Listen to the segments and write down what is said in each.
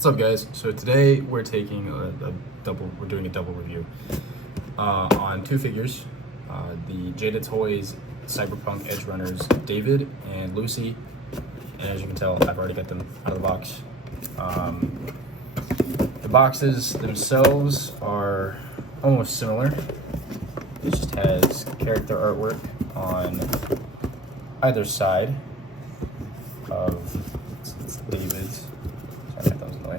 What's up, guys? So today we're taking we're doing a double review on two figures, the Jada Toys Cyberpunk Edge Runners David and Lucy. And as you can tell, I've already got them out of the box. The boxes themselves are almost similar. It just has character artwork on either side of it's David's. Sorry, that was in the way.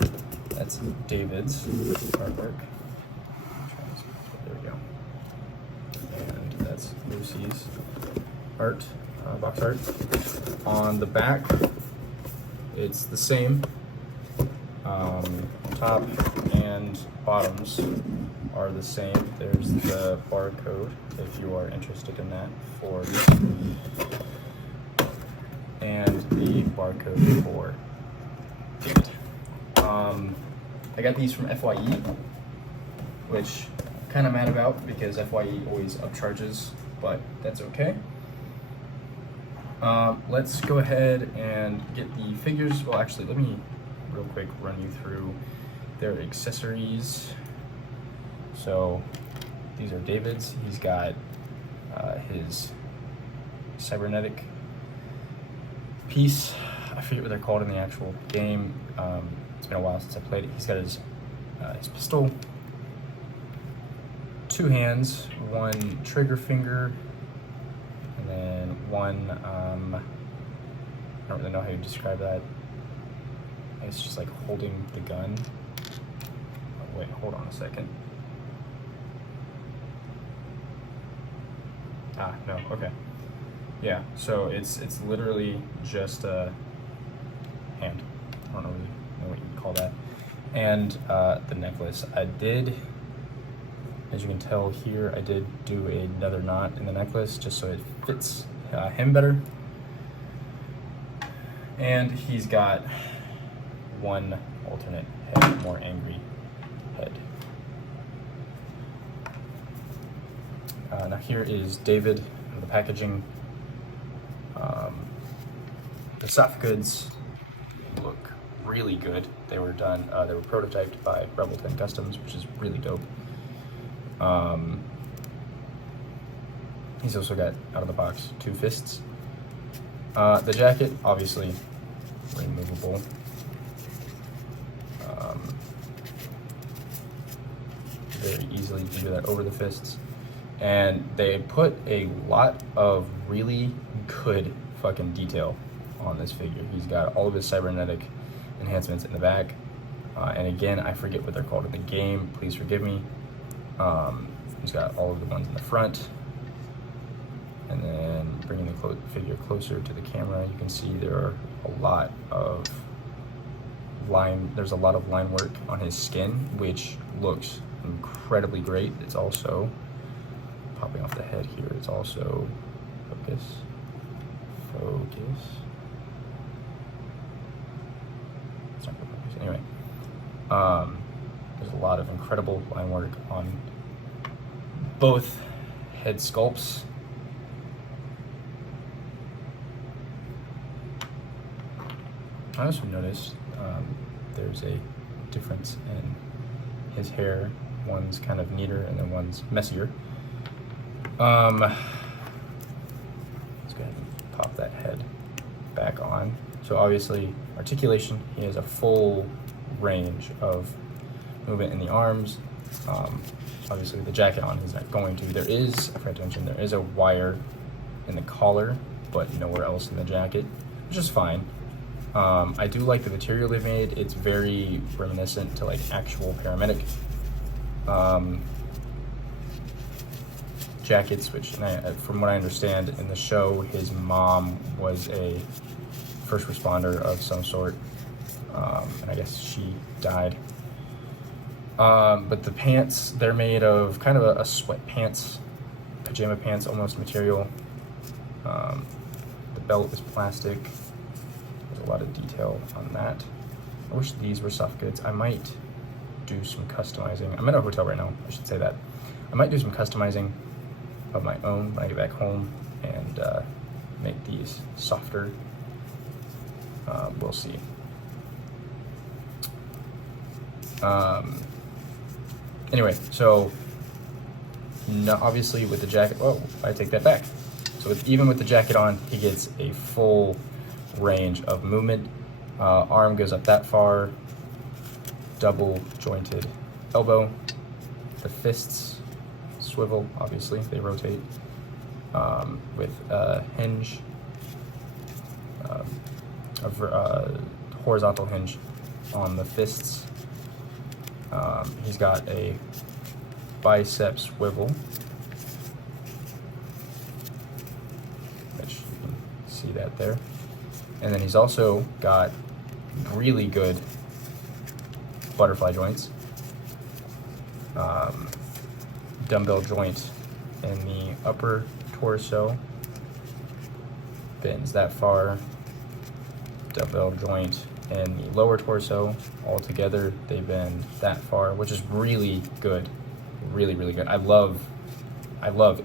That's David's artwork. There we go. And that's Lucy's art, box art. On the back, it's the same. Top and bottoms are the same. There's the barcode if you are interested in that for and the barcode for David. I got these from FYE, which I'm kind of mad about because FYE always upcharges, but that's okay. Let's go ahead and get the figures. Well, actually, let me real quick run you through their accessories. So these are David's. He's got his cybernetic piece. I forget what they're called in the actual game. It's been a while since I played it. He's got his pistol, two hands, one trigger finger, and then one, I don't really know how you describe that. It's just like holding the gun. Oh, wait, hold on a second. No, okay. Yeah, so it's literally just a hand. I don't really know what you'd call that. And the necklace. I did, as you can tell here, I did do another knot in the necklace just so it fits him better. And he's got one alternate head, more angry head. Now here is David, the packaging. The soft goods look really good. They were done, they were prototyped by Rebel 10 Customs, which is really dope. He's also got, out of the box, two fists. The jacket, obviously, removable. Very easily do that over the fists. And they put a lot of really good fucking detail on this figure. He's got all of his cybernetic enhancements in the back. And again, I forget what they're called in the game. Please forgive me. He's got all of the ones in the front. And then bringing the figure closer to the camera, you can see there are a lot of there's a lot of line work on his skin, which looks incredibly great. It's also popping off the head here. It's also focus. It's not gonna focus. Anyway, there's a lot of incredible line work on both head sculpts. I also noticed there's a difference in his hair. One's kind of neater and then one's messier. Let's go ahead and pop that head back on. So obviously, articulation, he has a full range of movement in the arms. Obviously, the jacket on, he's not going to. There is, I forgot to mention, there is a wire in the collar, but nowhere else in the jacket, which is fine. I do like the material they made. It's very reminiscent to like actual paramedic jackets, which from what I understand in the show, his mom was a first responder of some sort, and I guess she died. But the pants, they're made of kind of a sweatpants, pajama pants almost material. The belt is plastic. There's a lot of detail on that. I wish these were soft goods. I might do some customizing. I'm in a hotel right now, I should say that. I might do some customizing of my own when I get back home and make these softer. We'll see. Anyway, so no, obviously with the jacket, oh, I take that back. So even with the jacket on, he gets a full range of movement. Arm goes up that far, double jointed elbow. The fists swivel, obviously, they rotate with a hinge, a horizontal hinge on the fists. He's got a bicep swivel, which you can see that there. And then he's also got really good butterfly joints, dumbbell joint in the upper torso, bends that far, dumbbell joint in the lower torso. All together they bend that far, which is really good, really good. I love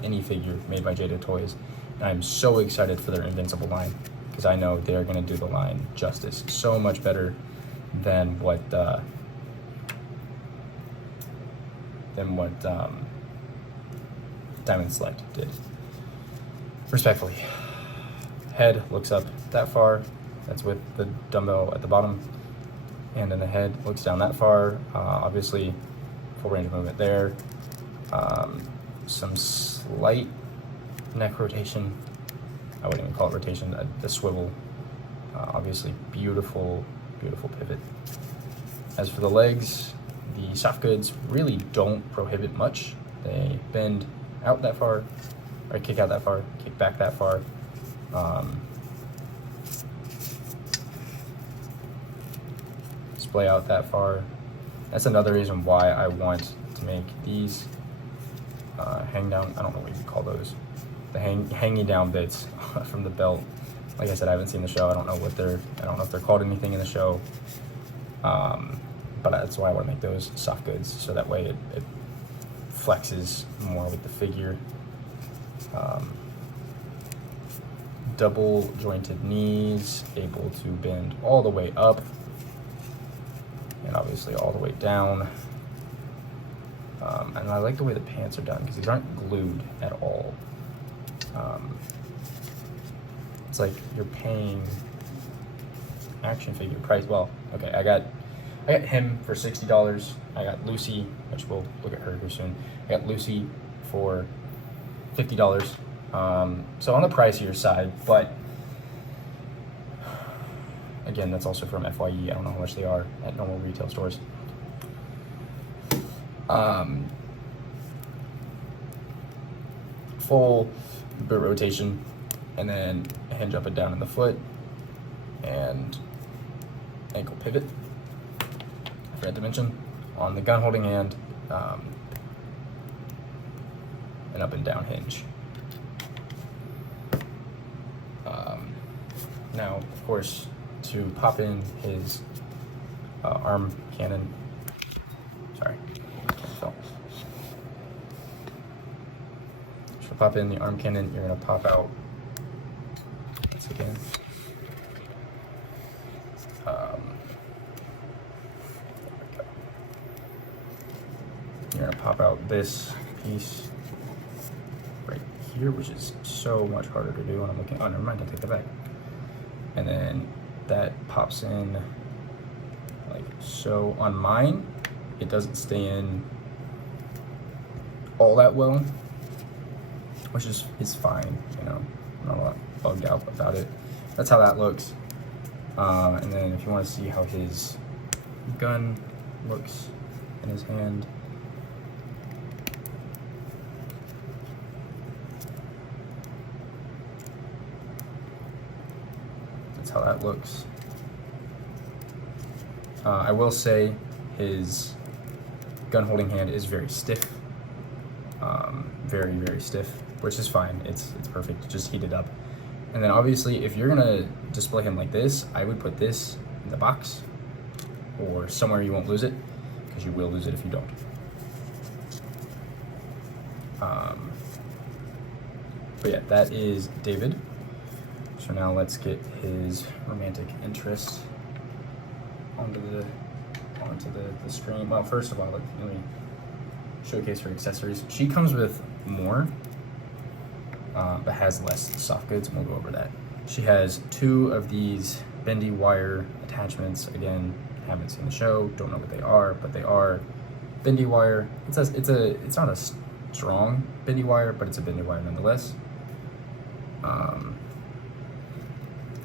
any figure made by Jada Toys, and I'm so excited for their Invincible line, because I know they're going to do the line justice so much better than what Diamond Select did. Respectfully, head looks up that far. That's with the dumbbell at the bottom, and then the head looks down that far. Obviously, full range of movement there. Some slight neck rotation. I wouldn't even call it rotation. The swivel. Obviously, beautiful pivot. As for the legs, the soft goods really don't prohibit much. They bend out that far, or kick out that far, kick back that far. Splay out that far. That's another reason why I want to make these hang down. I don't know what you call those. The hanging down bits from the belt. Like I said, I haven't seen the show. I don't know if they're called anything in the show. But that's why I want to make those soft goods, so that way it flexes more with the figure. Double jointed knees, able to bend all the way up, and obviously all the way down. And I like the way the pants are done, because these aren't glued at all. It's like you're paying action figure price. Well, okay, I got him for $60. I got Lucy, which we'll look at her here soon. I got Lucy for $50. So on the pricier side, but again, that's also from FYE. I don't know how much they are at normal retail stores. Full boot rotation, and then a hinge up and down in the foot, and ankle pivot. I forgot to mention on the gun holding hand, an up and down hinge. Now, of course, to pop in his arm cannon. Sorry, to pop in the arm cannon, you're gonna pop out once again. You're gonna pop out this piece right here, which is so much harder to do when I'm looking. Oh, never mind, I'll take that back. And then that pops in like so. On mine, it doesn't stay in all that well, which is fine, you know. I'm not a lot bugged out about it. That's how that looks. And then if you want to see how his gun looks in his hand, that's how that looks. I will say his gun holding hand is very stiff, very stiff, which is fine. It's perfect. Just heat it up. And then obviously, if you're gonna display him like this, I would put this in the box or somewhere you won't lose it, because you will lose it if you don't. But yeah, that is David. So now let's get his romantic interest onto to the screen. Well, first of all, let me showcase her accessories. She comes with more, but has less soft goods, and we'll go over that. She has 2 of these bendy wire attachments. Again, haven't seen the show, don't know what they are, but they are bendy wire. It's not a strong bendy wire, but it's a bendy wire nonetheless.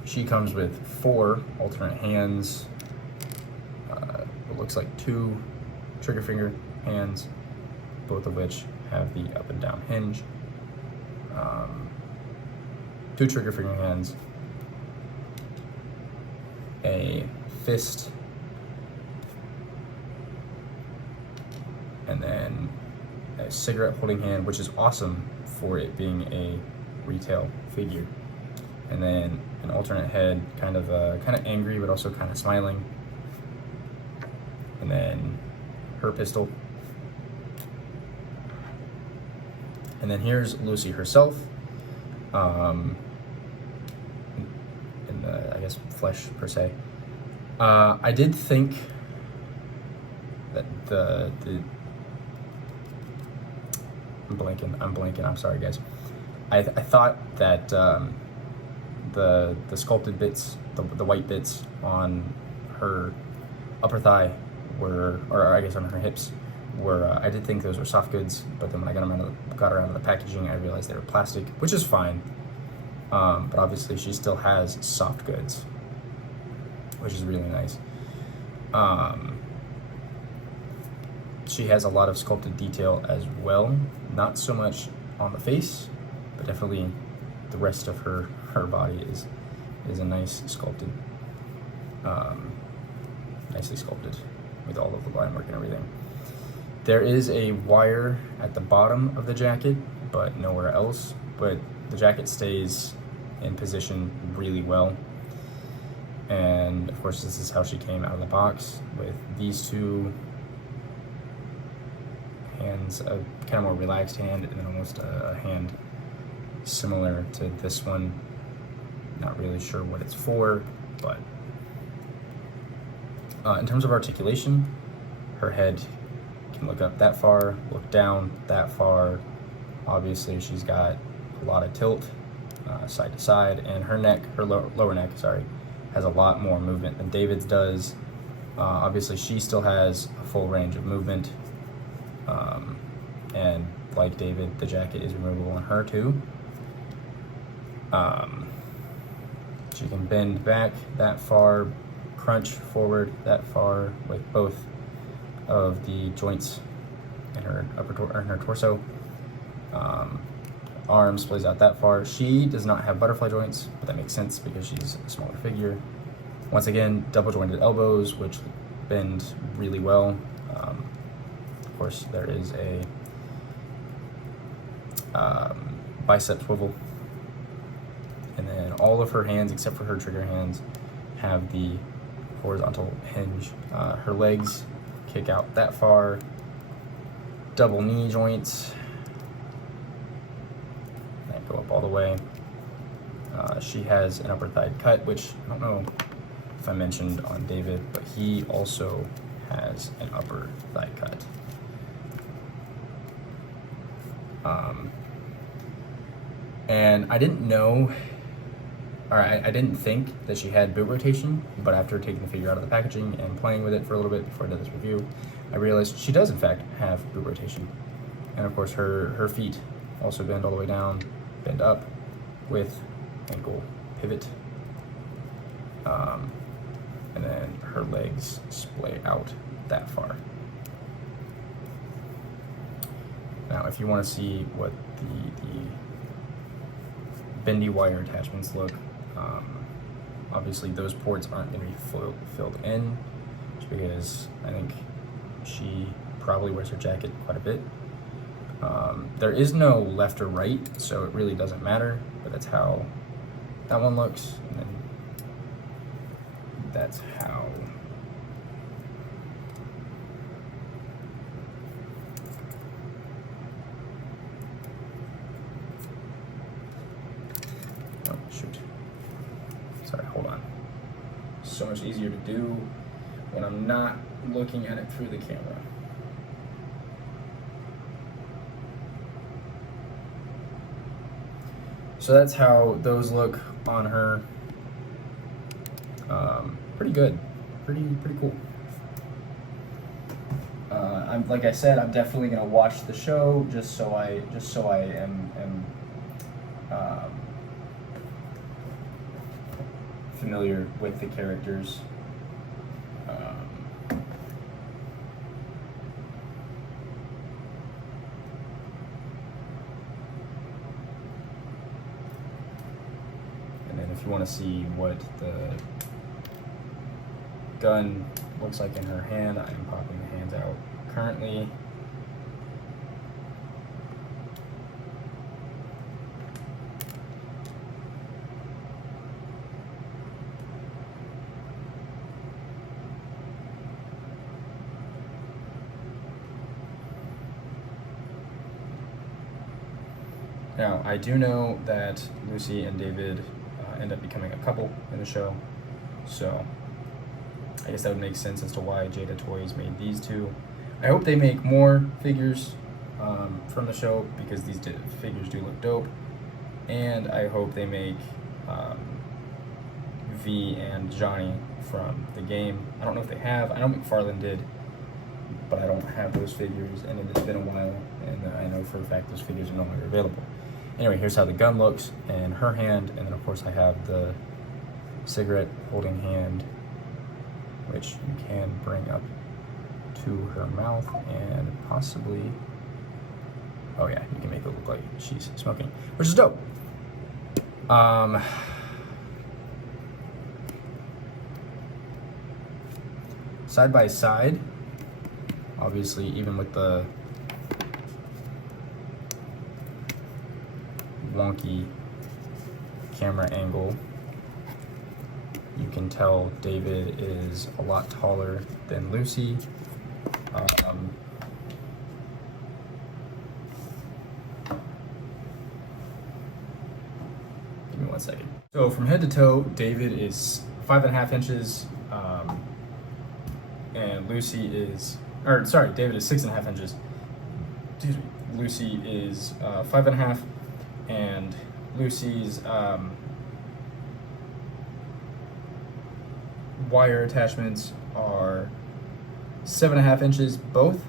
She comes with 4 alternate hands. It looks like 2 trigger finger hands, both of which have the up and down hinge. 2 trigger finger hands, a fist, and then a cigarette holding hand, which is awesome for it being a retail figure. And then an alternate head, kind of angry, but also kind of smiling. And then her pistol. And then here's Lucy herself, in the, I guess, flesh per se. I did think that I'm blanking. I'm sorry, guys. I thought that the sculpted bits, the white bits on her upper thigh were, or I guess on her hips were. I did think those were soft goods, but then when I got around to the packaging, I realized they were plastic, which is fine. But obviously, she still has soft goods, which is really nice. She has a lot of sculpted detail as well. Not so much on the face, but definitely the rest of her body is a nice sculpted, nicely sculpted with all of the line work and everything. There is a wire at the bottom of the jacket, but nowhere else. But the jacket stays in position really well. And of course, this is how she came out of the box, with these 2 hands, a kind of more relaxed hand, and then almost a hand similar to this one. Not really sure what it's for, but in terms of articulation, her head can look up that far, look down that far. Obviously, she's got a lot of tilt side to side, and her neck, her lower neck, sorry, has a lot more movement than David's does. Obviously, she still has a full range of movement, and like David, the jacket is removable on her too. She can bend back that far, crunch forward that far with both of the joints in her her torso. Arms plays out that far. She does not have butterfly joints, but that makes sense because she's a smaller figure. Once again, double jointed elbows, which bend really well. Of course, there is a bicep swivel. And then all of her hands, except for her trigger hands, have the horizontal hinge. Her legs kick out that far. Double knee joints that go up all the way. She has an upper thigh cut, which I don't know if I mentioned on David, but he also has an upper thigh cut. And I didn't know, or I didn't think that she had boot rotation, but after taking the figure out of the packaging and playing with it for a little bit before I did this review, I realized she does in fact have boot rotation. And of course her feet also bend all the way down, bend up with ankle pivot. And then her legs splay out that far. Now, if you want to see what the bendy wire attachments look, obviously those ports aren't going to be filled in, just because I think she probably wears her jacket quite a bit. There is no left or right, so it really doesn't matter, but that's how that one looks, and then that's how oh shoot, sorry, hold on. So much easier to do when I'm not looking at it through the camera. So that's how those look on her. Pretty good, pretty cool. I'm like I said, I'm definitely gonna watch the show just so I am familiar with the characters. And then if you want to see what the gun looks like in her hand, I am popping the hands out currently. Now, I do know that Lucy and David end up becoming a couple in the show, so I guess that would make sense as to why Jada Toys made these two. I hope they make more figures from the show, because these figures do look dope, and I hope they make V and Johnny from the game. I don't know if they have. I know McFarlane did, but I don't have those figures, and it's been a while, and I know for a fact those figures are no longer available. Anyway, here's how the gun looks in her hand, and then of course I have the cigarette holding hand, which you can bring up to her mouth and possibly, oh yeah, you can make it look like she's smoking, which is dope. Side by side, obviously, even with the wonky camera angle, you can tell David is a lot taller than Lucy. Give me 1 second. So from head to toe, David is 5.5 inches, and Lucy is, or sorry, David is 6.5 inches. Excuse me. Lucy is 5.5, and Lucy's wire attachments are 7.5 inches both,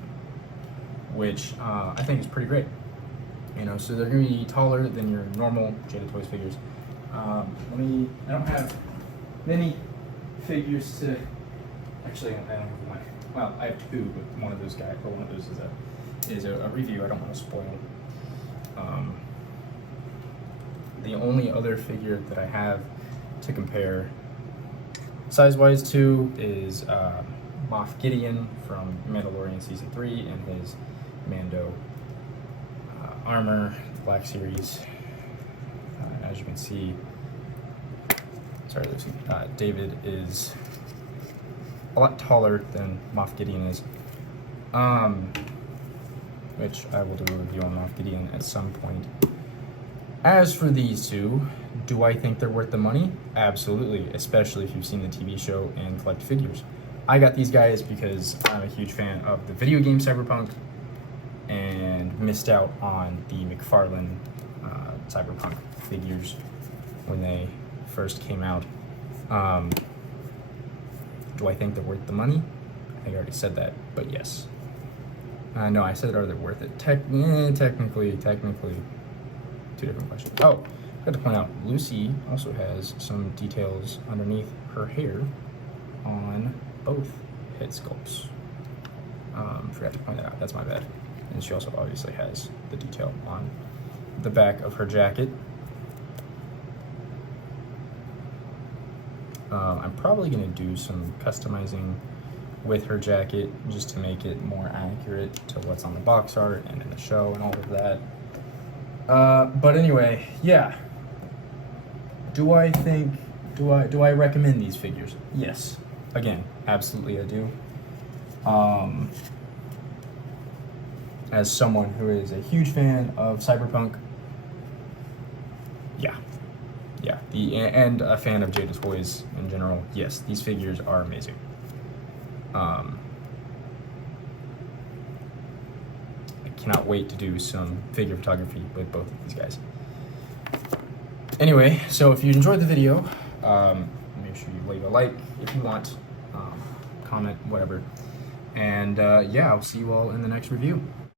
which I think is pretty great. You know, so they're gonna be taller than your normal Jada Toys figures. I don't have many figures to, actually I don't have one. Well, I have two, but one of those is a review. I don't want to spoil. The only other figure that I have to compare size-wise to is Moff Gideon from Mandalorian Season 3 and his Mando armor, the Black Series. As you can see, sorry, Lucy, David is a lot taller than Moff Gideon is, which I will do a review on Moff Gideon at some point. As for these two, do I think they're worth the money? Absolutely, especially if you've seen the TV show and collect figures. I got these guys because I'm a huge fan of the video game Cyberpunk and missed out on the McFarlane Cyberpunk figures when they first came out. Do I think they're worth the money? I think I already said that, but yes. No, I said, are they worth it? Technically. Two different questions. Oh, I got to point out, Lucy also has some details underneath her hair on both head sculpts. Forgot to point that out, that's my bad. And she also obviously has the detail on the back of her jacket. I'm probably gonna do some customizing with her jacket just to make it more accurate to what's on the box art and in the show and all of that. But anyway, yeah. Do I recommend these figures? Yes. Again, absolutely I do. As someone who is a huge fan of Cyberpunk, and a fan of Jada Toys in general, yes, these figures are amazing. cannot wait to do some figure photography with both of these guys. Anyway, so if you enjoyed the video, make sure you leave a like if you want, comment, whatever. And yeah, I'll see you all in the next review.